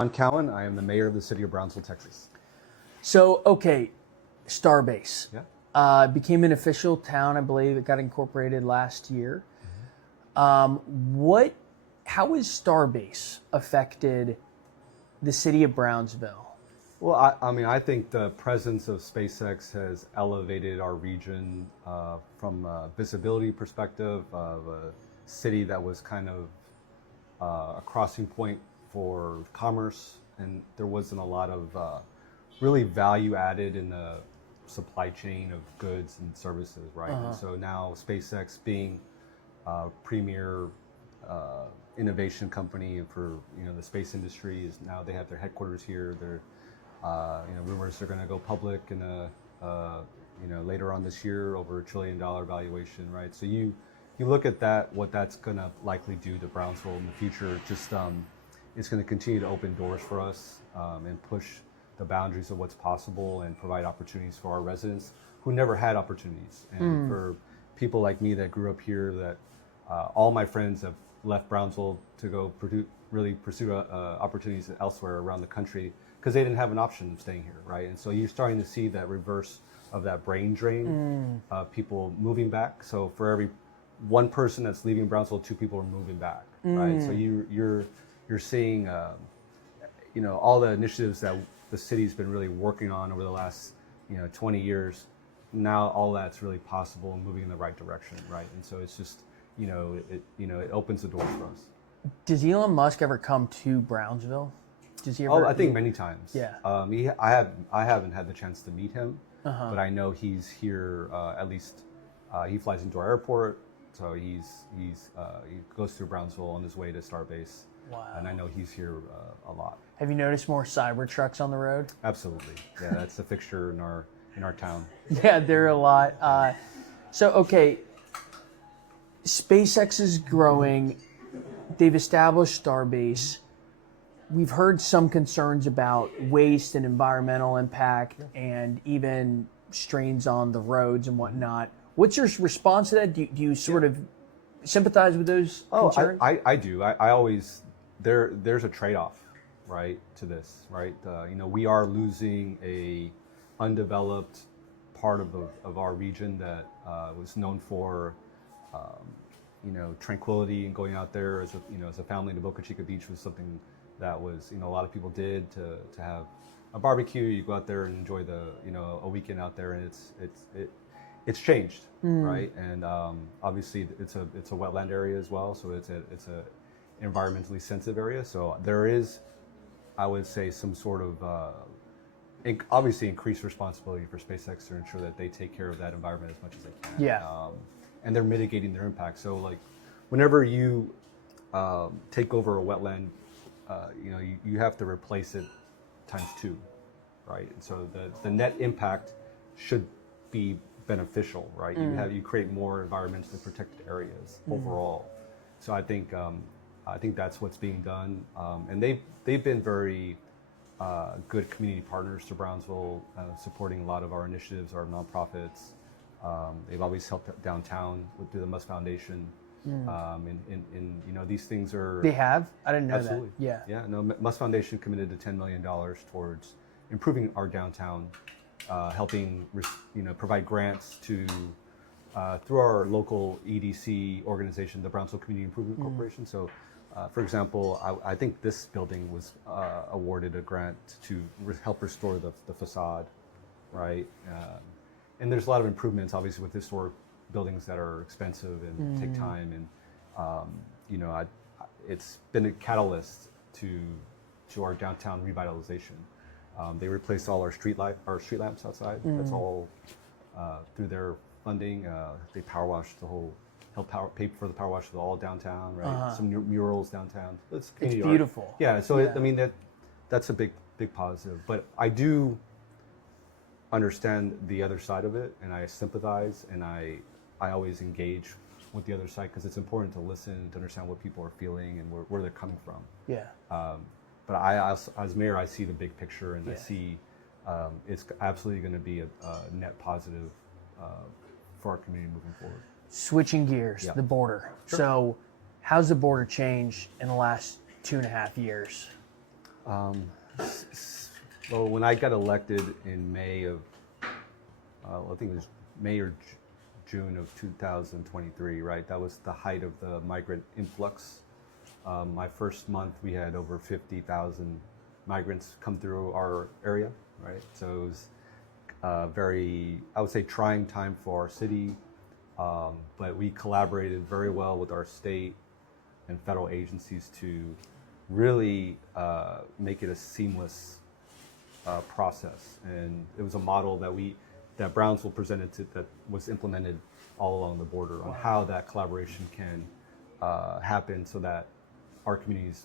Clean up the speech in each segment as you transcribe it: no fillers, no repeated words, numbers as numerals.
John Cowen. I am the mayor of the city of Brownsville, Texas. So, okay, Starbase. Yeah. Became an official town, I believe. It got incorporated last year. How has Starbase affected the city of Brownsville? Well, I think the presence of SpaceX has elevated our region from a visibility perspective of a city that was kind of a crossing point for commerce, and there wasn't a lot of really value added in the supply chain of goods and services, right? And so now SpaceX being a premier innovation company for the space industry is now they have their headquarters here. They're rumors they're going to go public in later on this year over $1 trillion valuation, right? So you look at that, what that's going to likely do to Brownsville in the future. Just it's going to continue to open doors for us and push the boundaries of what's possible and provide opportunities for our residents who never had opportunities. And for people like me that grew up here, that all my friends have left Brownsville to go pursue opportunities elsewhere around the country because they didn't have an option of staying here, right? And so you're starting to see that reverse of that brain drain, people moving back. So for every one person that's leaving Brownsville, 2 people are moving back, right? So you're seeing all the initiatives that the city's been really working on over the last 20 years. Now all that's really possible and moving in the right direction, right? And so it's just it opens the doors for us. Does Elon Musk ever come to Brownsville? Does he ever? I think many times. Yeah. I haven't had the chance to meet him, but I know he's here. At least he flies into our airport, so he goes through Brownsville on his way to Starbase. Wow. And I know he's here a lot. Have you noticed more cyber trucks on the road? Absolutely. Yeah, that's a fixture in our town. Yeah, there are a lot. So okay, SpaceX is growing. They've established Starbase. We've heard some concerns about waste and environmental impact and even strains on the roads and whatnot. What's your response to that? Do you sort of sympathize with those concerns? I do. I always, there's a trade-off, right, to this, right? We are losing a undeveloped part of our region that was known for tranquility and going out there as a family to Boca Chica Beach was something that was a lot of people did to have a barbecue. You go out there and enjoy a weekend out there, and it's changed, right? And obviously it's a wetland area as well, so it's a environmentally sensitive area. So there is, I would say, some sort of obviously increased responsibility for SpaceX to ensure that they take care of that environment as much as they can. Yeah. And they're mitigating their impact. So like, whenever you take over a wetland, you have to replace it ×2, right? And so the net impact should be beneficial, right? You create more environmentally protected areas overall. So I think that's what's being done, and they've been very good community partners to Brownsville, supporting a lot of our initiatives, our nonprofits. They've always helped downtown through the Musk Foundation. And these things are. They have? I didn't know absolutely. that. Yeah. Yeah. No, Musk Foundation committed to $10 million towards improving our downtown, helping provide grants to through our local EDC organization, the Brownsville Community Improvement Corporation. So, for example, I think this building was awarded a grant to help restore the facade, right? And there's a lot of improvements, obviously, with historic buildings that are expensive and take time, and it's been a catalyst to our downtown revitalization. They replaced all our street lamps outside. That's all through their funding. They power washed pay for the power wash of all downtown, right? Some murals downtown. It's beautiful. Art. Yeah. So that's a big positive. But I do understand the other side of it, and I sympathize, and I always engage with the other side because it's important to listen, to understand what people are feeling and where they're coming from. Yeah. But as mayor, I see the big picture, and I see it's absolutely going to be a net positive for our community moving forward. Switching gears, the border. Sure. So how's the border changed in the last 2.5 years? Well, when I got elected in May of, I think it was May or June of 2023, right? That was the height of the migrant influx. My first month, we had over 50,000 migrants come through our area, right? So it was a very, I would say, trying time for our city, but we collaborated very well with our state and federal agencies to really make it a seamless process. And it was a model that Brownsville presented that was implemented all along the border on how that collaboration can happen so that our community is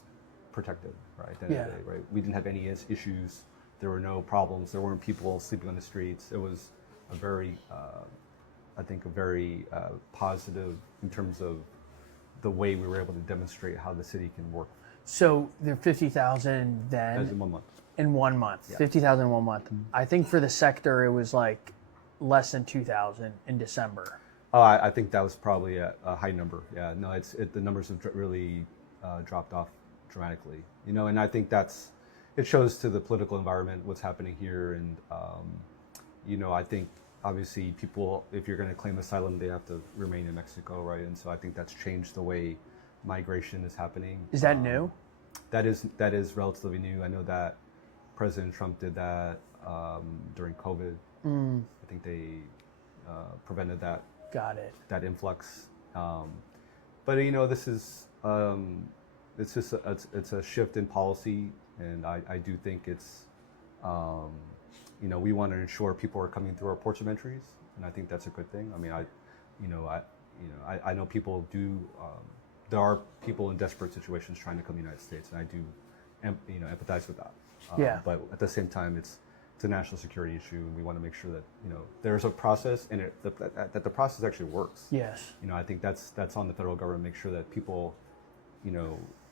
protected, right? At the end of the day, right? We didn't have any issues. There were no problems. There weren't people sleeping on the streets. It was a very, I think, a very positive in terms of the way we were able to demonstrate how the city can work. So there are 50,000 then. As in 1 month. In 1 month, Yeah. 50,000 in 1 month. I think for the sector, it was like less than 2,000 in December. Oh, I think that was probably a high number. Yeah, no, the numbers have really dropped off dramatically. You know, and I think it shows to the political environment what's happening here. And you know, I think obviously people, if you're going to claim asylum, they have to remain in Mexico, right? And so I think that's changed the way migration is happening. Is that new? That is relatively new. I know that President Trump did that during COVID. I think they prevented that. Got it. That influx. But you know, this is it's just it's a shift in policy, and I do think it's you know, we want to ensure people are coming through our ports of entries, and I think that's a good thing. I mean, I know people do. There are people in desperate situations trying to come to the United States, and I do, empathize with that. Yeah. But at the same time, it's a national security issue, and we want to make sure that there's a process, and that the process actually works. Yes. You know, I think that's on the federal government to make sure that people,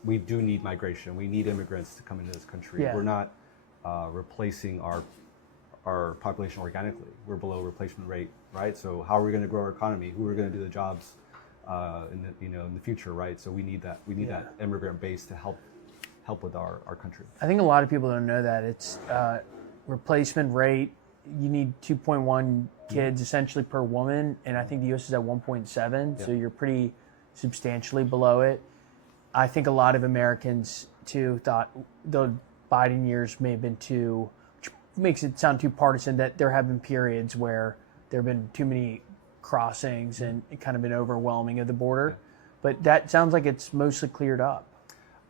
we do need migration. We need immigrants to come into this country. Yeah. We're not replacing our population organically. We're below replacement rate, right? So how are we going to grow our economy? Who are going to do the jobs in the future, right? So we need that immigrant base to help with our country. I think a lot of people don't know that it's replacement rate. You need 2.1 kids essentially per woman, and I think the U.S. is at 1.7, so you're pretty substantially below it. I think a lot of Americans too thought the Biden years may have been too, which makes it sound too partisan, that there have been periods where there have been too many crossings and it kind of been overwhelming of the border. But that sounds like it's mostly cleared up.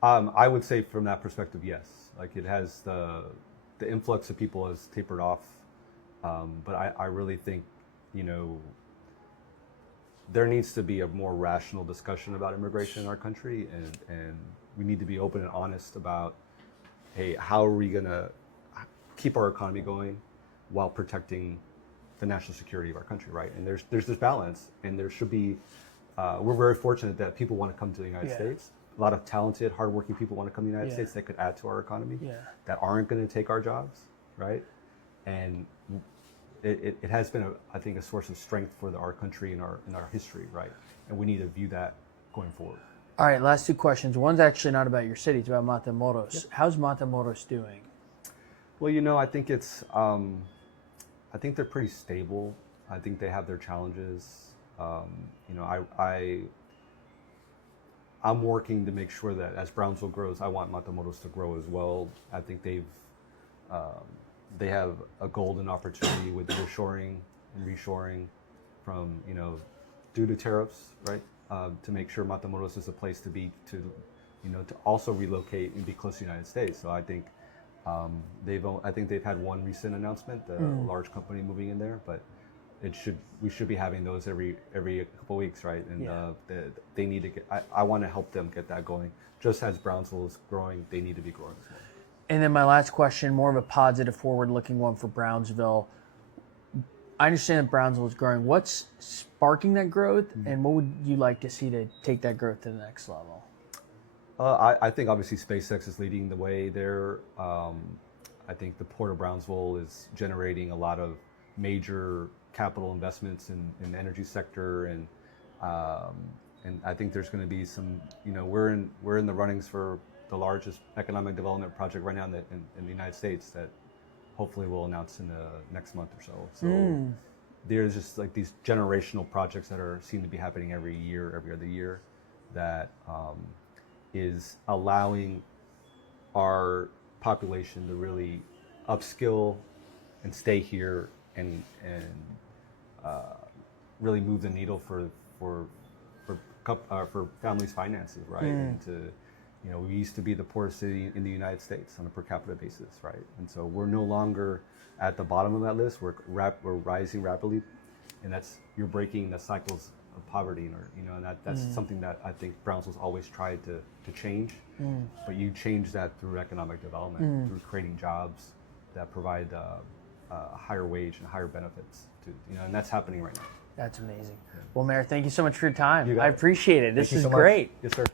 I would say from that perspective, yes. Like it has the influx of people has tapered off. But I really think, there needs to be a more rational discussion about immigration in our country, and we need to be open and honest about, hey, how are we going to keep our economy going while protecting the national security of our country, right? And there's this balance, and there should be. We're very fortunate that people want to come to the United States. A lot of talented, hardworking people want to come to the United States that could add to our economy, that aren't going to take our jobs, right? And it has been, I think, a source of strength for our country and our history, right? And we need to view that going forward. All right, last two questions. One's actually not about your city; it's about Matamoros. Yep. How's Matamoros doing? Well, I think it's. I think they're pretty stable. I think they have their challenges. I'm working to make sure that as Brownsville grows, I want Matamoros to grow as well. I think they have a golden opportunity with nearshoring and reshoring from, due to tariffs, right? To make sure Matamoros is a place to be, to also relocate and be close to the United States. So I think they've had one recent announcement, a large company moving in there, but we should be having those every couple of weeks, right? And they need to get. I want to help them get that going. Just as Brownsville is growing, they need to be growing as well. And then my last question, more of a positive, forward-looking one for Brownsville. I understand that Brownsville is growing. What's sparking that growth, and what would you like to see to take that growth to the next level? I think obviously SpaceX is leading the way there. I think the Port of Brownsville is generating a lot of major capital investments in the energy sector, and I think there's going to be some. We're in the runnings for the largest economic development project right now in the United States that hopefully we'll announce in the next month or so. So there's just like these generational projects that seem to be happening every year, every other year, that is allowing our population to really upskill and stay here and really move the needle for families' finances, right? And we used to be the poorest city in the United States on a per capita basis, right? And so we're no longer at the bottom of that list. We're rising rapidly, and you're breaking the cycles of poverty, and that's something that I think Brownsville's always tried to change. But you change that through economic development, through creating jobs that provide a higher wage and higher benefits and that's happening right now. That's amazing. Well, Mayor, thank you so much for your time. You got I it. appreciate it. This Thank you is so much. great. Yes, sir.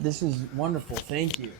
This is wonderful. Thank you.